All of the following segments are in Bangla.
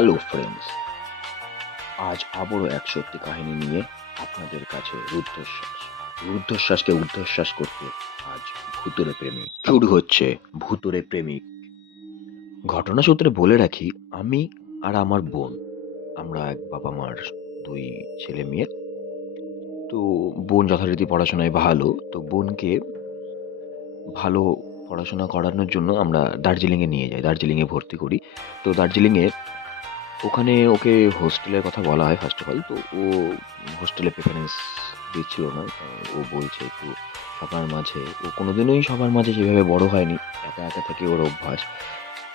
হ্যালো ফ্রেন্ডস, আজ আবারও এক সত্যি কাহিনী নিয়ে আপনাদের কাছে রুদ্ধশ্বাসকে ঊর্ধ্বশ্বাস করতে আজ ভুতুড়ে প্রেমিক শুরু হচ্ছে। ভুতুড়ে প্রেমিক ঘটনা সূত্রে বলে রাখি, আমি আর আমার বোন, আমরা এক বাবা মার দুই ছেলে মেয়ে। তো বোন যথারীতি পড়াশোনায় ভালো, তো বোনকে ভালো পড়াশোনা করানোর জন্য আমরা দার্জিলিংয়ে নিয়ে যাই, দার্জিলিংয়ে ভর্তি করি। তো দার্জিলিংয়ে ওখানে ওকে হোস্টেলের কথা বলা হয় ফার্স্ট অফ অল। তো ও হোস্টেলে প্রেফারেন্স দিচ্ছিল না। ও বলছে একটু সবার মাঝে, ও কোনোদিনই সবার মাঝে সেভাবে বড় হয়নি, একা একা থেকে ওর অভ্যাস।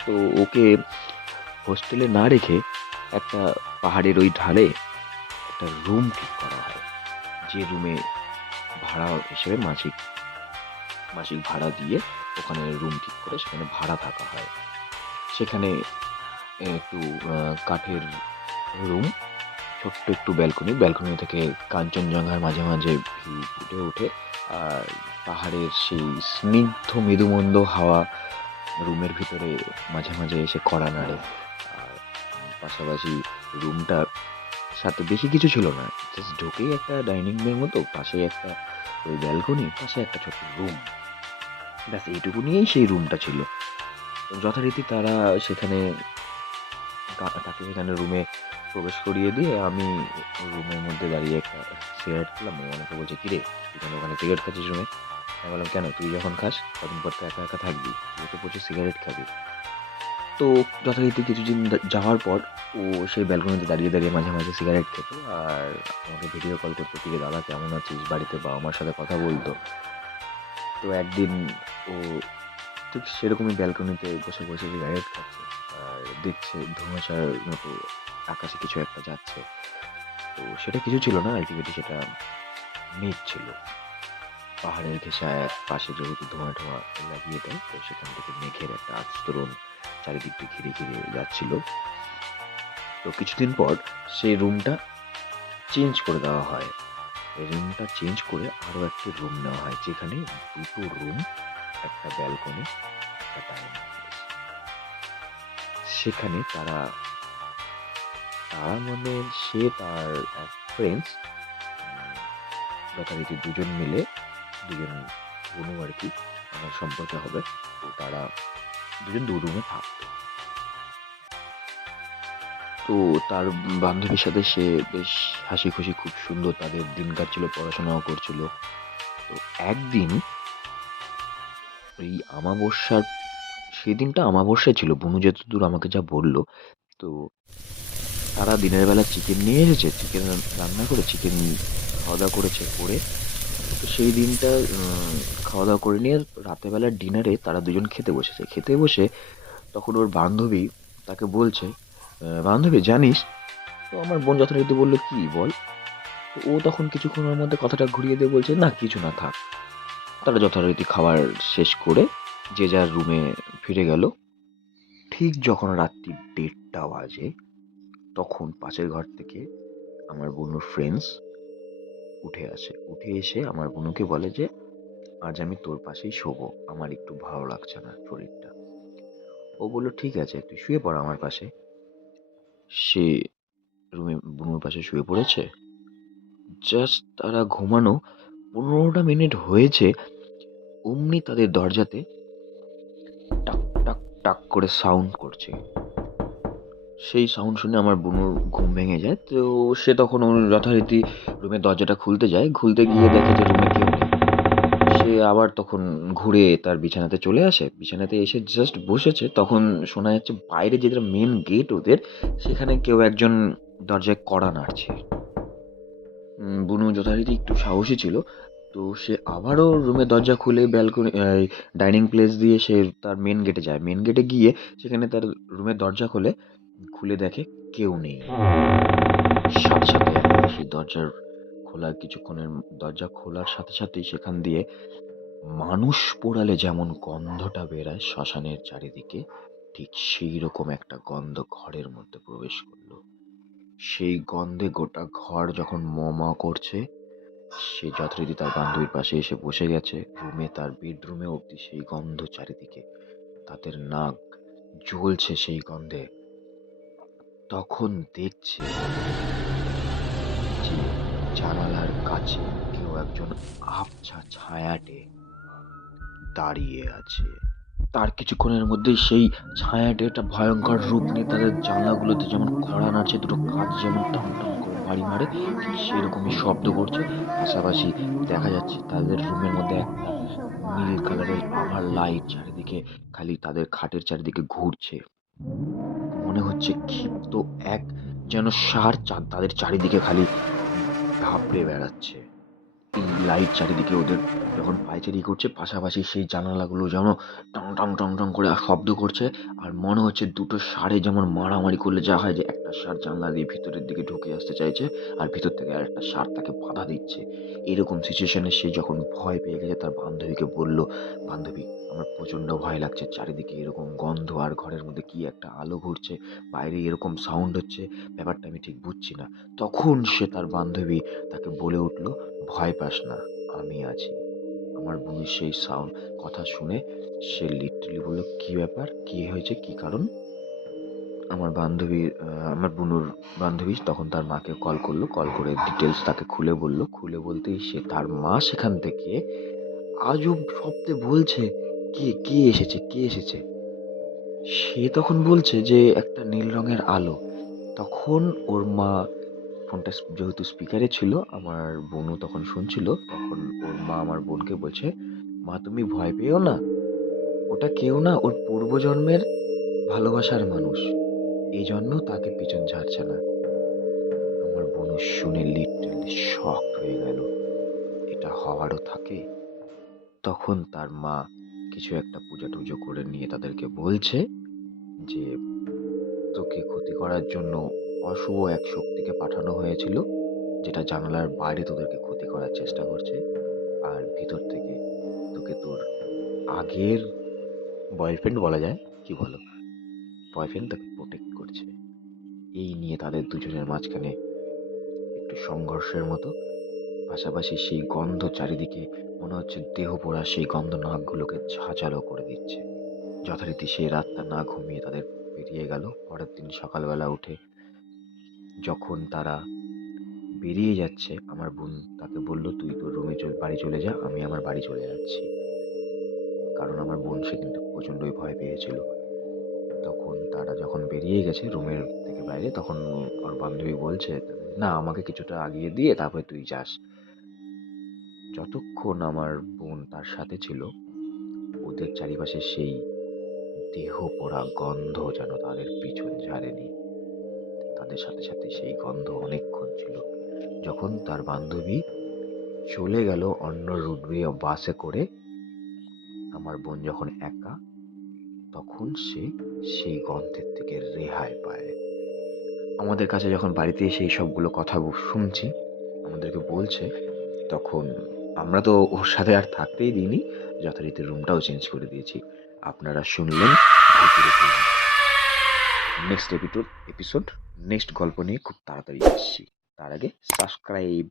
তো ওকে হোস্টেলে না রেখে একটা পাহাড়ের ওই ঢালে একটা রুম ঠিক করা হয়, যে রুমে ভাড়া হিসেবে মাসিক মাসিক ভাড়া দিয়ে ওখানে রুম ঠিক করে সেখানে ভাড়া থাকা হয়। সেখানে একটু কাঠের রুম, ছোট্ট একটু ব্যালকনি থেকে কাঞ্চনজঙ্ঘার মাঝে মাঝে ভিউ ফুটে ওঠে। আর পাহাড়ের সেই স্নিগ্ধ মৃদুমন্দ হাওয়া রুমের ভিতরে মাঝে মাঝে এসে কড়া নাড়ে। আর পাশাপাশি রুমটার সাথে বেশি কিছু ছিল না, জাস্ট ঢুকেই একটা ডাইনিং রুমের মতো, পাশে একটা ওই ব্যালকনি, পাশে একটা ছোট্ট রুম, ব্যাস এইটুকু নিয়েই সেই রুমটা ছিল। যথারীতি তারা সেখানে তাকে সেখানে রুমে প্রবেশ করিয়ে দিয়ে আমি রুমের মধ্যে দাঁড়িয়ে একটা সিগারেট খেলাম। ও আমাকে বলছে, কিরে তুই কেন ওখানে সিগারেট খাচ্ছিস রুমে? আমি বললাম, কেন, তুই যখন খাস কদিন পর তো একা একা থাকবি, তুই তো বলছিস সিগারেট খাবি। তো যথারীতি কিছুদিন যাওয়ার পর ও সেই ব্যালকনিতে দাঁড়িয়ে দাঁড়িয়ে মাঝে মাঝে সিগারেট খেত, আর আমাকে ভিডিও কল করতো, কিরে দাদা কেমন আছিস, বাড়িতে বাবা মার সাথে কথা বলতো। তো একদিন ও ঠিক সেরকমই ব্যালকনিতে বসে বসে সিগারেট খাচ্ছে আর দেখছে ধোঁয়াশার মতো আকাশে কিছু একটা যাচ্ছে। তো সেটা কিছু ছিল না, আলটিমেটলি সেটা মেঘ ছিল। পাহাড়ের ঘেঁষা এক পাশে যেহেতু ধোঁয়া টোঁয়া লাগিয়ে দেয়, তো সেখান থেকে মেঘের একটা আস্তরণ চারিদিক দিয়ে ঘিরে ঘিরে যাচ্ছিল। তো কিছুদিন পর সেই রুমটা চেঞ্জ করে দেওয়া হয়। রুমটা চেঞ্জ করে আরো একটা রুম নেওয়া হয়, যেখানে দুটো রুম, একটা ব্যালকনি, একটা ডাইনিং প্লেস। সেখানে তারা তারা মানে সে তার এক ফ্রেন্ডস, যথারীতি দুজন মিলে, দুজন বোনও আর কি, আমার সম্পর্কে হবে। তো তারা দুজন দু রুমে থাকতো। তো তার বান্ধবীর সাথে সে বেশ হাসি খুশি, খুব সুন্দর তাদের দিন কাটছিল, পড়াশোনাও করছিল। তো একদিন এই আমাবস্যার, সেদিনটা আমাবস্যা ছিল বুনু যতদূর আমাকে যা বললো। তো তারা দিনের বেলা চিকেন নিয়ে এসেছে, চিকেন রান্না করে, চিকেন খাওয়া দাওয়া করেছে করে। তো সেই দিনটা খাওয়া দাওয়া করে নিয়ে রাতের বেলার ডিনারে তারা দুজন খেতে বসেছে। খেতে বসে তখন ওর বান্ধবী তাকে বলছে, বান্ধবী জানিস, তো আমার বোন যথারীতি বললো, কি বল? তো ও তখন কিছুক্ষণের মধ্যে কথাটা ঘুরিয়ে দিয়ে বলছে, না কিছু না, থাক। তারা যথারীতি খাবার শেষ করে যে যার রুমে ফিরে গেল। ঠিক যখন রাত্রি 1:30 বাজে, তখন পাশের ঘর থেকে আমার বোনুর ফ্রেন্ডস উঠে এসে আমার বোনুকে বলে যে, আজ আমি তোর পাশেই শোবো, আমার একটু ভালো লাগছে না শরীরটা। ও বলল, ঠিক আছে তুই শুয়ে পড় আমার পাশে। সে রুমে বুনুর পাশে শুয়ে পড়েছে। জাস্ট তারা ঘুমানো 15টা মিনিট হয়েছে, অমনি তাদের দরজাতে টাক টাক টাক করে সাউন্ড করছে। সেই সাউন্ড শুনে আমার বুনুর ঘুম ভেঙে যায়। তো সে তখন ওর যথারীতি রুমের দরজাটা খুলতে যায়, খুলতে গিয়ে দেখে যে রুমে কেউ নেই। সে আবার তখন ঘুরে তার বিছানাতে চলে আসে, বিছানাতে এসে জাস্ট বসেছে, তখন শোনা যাচ্ছে বাইরে যেটা মেন গেট ওদের, সেখানে কেউ একজন দরজায় কড়া নাড়ছে। বুনু যথারীতি একটু সাহসী ছিল। তো সে আবারও রুমের দরজা খুলে ব্যালকনি, ডাইনিং প্লেস দিয়ে সে তার মেন গেটে যায়। মেন গেটে গিয়ে সেখানে তার রুমের দরজা খোলে, খুলে দেখে কেউ নেই। সাথে সাথে সেই দরজা খোলার সাথে সাথেই সেখান দিয়ে মানুষ পোড়ালে যেমন গন্ধটা বেরায় শ্মশানের চারিদিকে, ঠিক সেই রকম একটা গন্ধ ঘরের মধ্যে প্রবেশ করলো। সেই গন্ধে গোটা ঘর যখন ম ম করছে, সে যথারীতি তার বান্ধবীর পাশে এসে বসে গেছে। রুমে, তার বেডরুমে অব্দি সেই গন্ধ চারিদিকে, তাদের নাক জ্বলছে সেই গন্ধে। তখন দেখছে যে জানালার কাছে কেউ একজন আবছা ছায়াটে দাঁড়িয়ে আছে। তার কিছুক্ষণের মধ্যেই সেই ছায়াটি একটা ভয়ঙ্কর রূপ নিয়ে তাদের জানলাগুলোতে যেমন কড়া নাড়ছে, দুটো কাঁচ যেমন টং টং করে বাড়ি মারে, ঠিক সেরকমই শব্দ করছে। পাশাপাশি দেখা যাচ্ছে তাদের রুমের মধ্যে একটা নীল কালারের আভা লাইট চারিদিকে খালি তাদের খাটের চারিদিকে ঘুরছে। মনে হচ্ছে ক্ষিপ্ত এক যেন ষাঁড় তাদের চারিদিকে খালি ঘাবড়ে বেড়াচ্ছে। এই লাইট চারিদিকে ওদের যখন পায়চারি করছে, পাশাপাশি সেই জানালাগুলো যেন টং টং টং টং করে শব্দ করছে। আর মনে হচ্ছে দুটো ষাঁড়ে যেমন মারামারি করলে যা হয়, যে একটা ষাঁড় জানলা দিয়ে ভিতরের দিকে ঢুকে আসতে চাইছে আর ভিতর থেকে আরেকটা ষাঁড় তাকে বাধা দিচ্ছে। এরকম সিচুয়েশনে সে যখন ভয় পেয়ে গেছে তার বান্ধবীকে বলল, বান্ধবী আমার প্রচণ্ড ভয় লাগছে, চারিদিকে এরকম গন্ধ আর ঘরের মধ্যে কি একটা আলো ঘুরছে, বাইরে এরকম সাউন্ড হচ্ছে, ব্যাপারটা আমি ঠিক বুঝছি না। তখন সে তার বান্ধবী তাকে বলে উঠল, ভয় পাস না, আমি আছি। আমার বোনের সেই কথা শুনে সে লিটারালি বলল, কি ব্যাপার, কি হয়েছে, কি কারণ? আমার বুনুর বান্ধবী তখন তার মাকে কল করলো, কল করে ডিটেলস তাকে খুলে বলল। খুলে বলতেই তার মা সেখান থেকে আজব শব্দে বলছে, কে কে এসেছে, কে এসেছে? সে তখন বলছে যে একটা নীল রঙের আলো। তখন ওর মা ফোনটা যেহেতু স্পিকারে ছিল, আমার বোনও তখন শুনছিল, তখন ওর মা আমার বোনকে বলছে, মা তুমি ভয় পেও না, ওটা কেউ না, ওর পূর্বজন্মের ভালোবাসার মানুষ, এই জন্য তাকে পিছন ছাড়ছে না। আমার বোনও শুনে লিটারালি শকড হয়ে গেল, এটা হওয়ারও থাকে। তখন তার মা কিছু একটা পূজা টুজো করে নিয়ে তাদেরকে বলছে যে তোকে ক্ষতি করার জন্য অশুভ এক শক্তিকে পাঠানো হয়েছিল, যেটা জানালার বাইরে তোদেরকে ক্ষতি করার চেষ্টা করছে, আর ভিতর থেকে তোকে তোর আগের বয়ফ্রেন্ড বলা যায়, কি বলো, বয়ফ্রেন্ড তাকে প্রোটেক্ট করছে। এই নিয়ে তাদের দুজনের মাঝখানে একটু সংঘর্ষের মতো। পাশাপাশি সেই গন্ধ চারিদিকে মনে হচ্ছে দেহ পোড়া সেই গন্ধ নাকগুলোকে ঝাঁঝালো করে দিচ্ছে। যথারীতি সেই রাতটা না ঘুমিয়ে তাদের বেরিয়ে গেল। পরের দিন সকালবেলা উঠে যখন তারা বেরিয়ে যাচ্ছে, আমার বোন তাকে বলল, তুই তোর বাড়ি চলে যা, আমি আমার বাড়ি চলে যাচ্ছি। কারণ আমার বোন সেদিনটা প্রচণ্ডই ভয় পেয়েছিল। তখন তারা যখন বেরিয়ে গেছে রুমের থেকে বাইরে, তখন ওর বান্ধবী বলছে, না আমাকে কিছুটা আগিয়ে দিয়ে তারপরে তুই যাস। যতক্ষণ আমার বোন তার সাথে ছিল, ওদের চারিপাশে সেই দেহ পোড়া গন্ধ যেন তাদের পিছন ছাড়েনি। তাদের সাথে সাথে সেই গন্ধ অনেকক্ষণ ছিল। যখন তার বান্ধবী চলে গেল অন্য রুট দিয়ে বাসে করে, আমার বোন যখন একা, তখন সে সেই গন্ধের থেকে রেহাই পায়। আমাদের কাছে যখন বাড়িতে সেই সবগুলো কথা শুনছি, আমাদেরকে বলছে, তখন আমরা তো ওর সাথে আর থাকতেই দিইনি, যথারীতি রুমটাও চেঞ্জ করে দিয়েছি। আপনারা শুনলেন ভূতের প্রেমী। নেক্সট এপিসোড নেক্সট গল্প নিয়ে খুব তাড়াতাড়ি আসছি। তার আগে সাবস্ক্রাইব